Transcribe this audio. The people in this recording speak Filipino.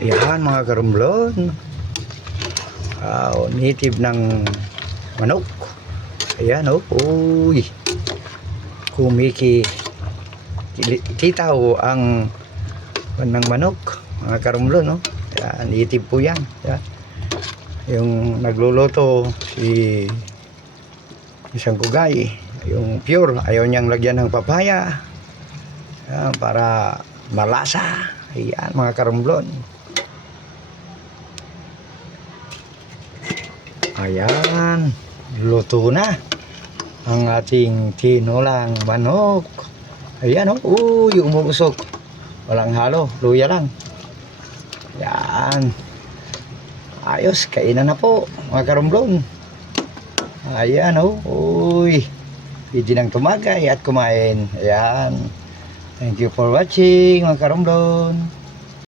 Ayan mga karumblon. Native ng manok. Ayan oh. Uy. Titaw ang ng manok. Mga karumblon no. Ayan, native po yan. Ayan. Yung nagluluto si isang kugay. Yung pure. Ayaw niyang lagyan ng papaya. Ayan, para malasa. Ayan mga karumblon. Ayan, luto na ang ating tinulang manok. Ayan oh, uy, umuusok. Walang halo, luya lang. Ayan. Ayos, kainan na po mga karumblon. Ayan oh, uy. Pwede nang tumagay at kumain. Ayan. Thank you for watching mga karumblon.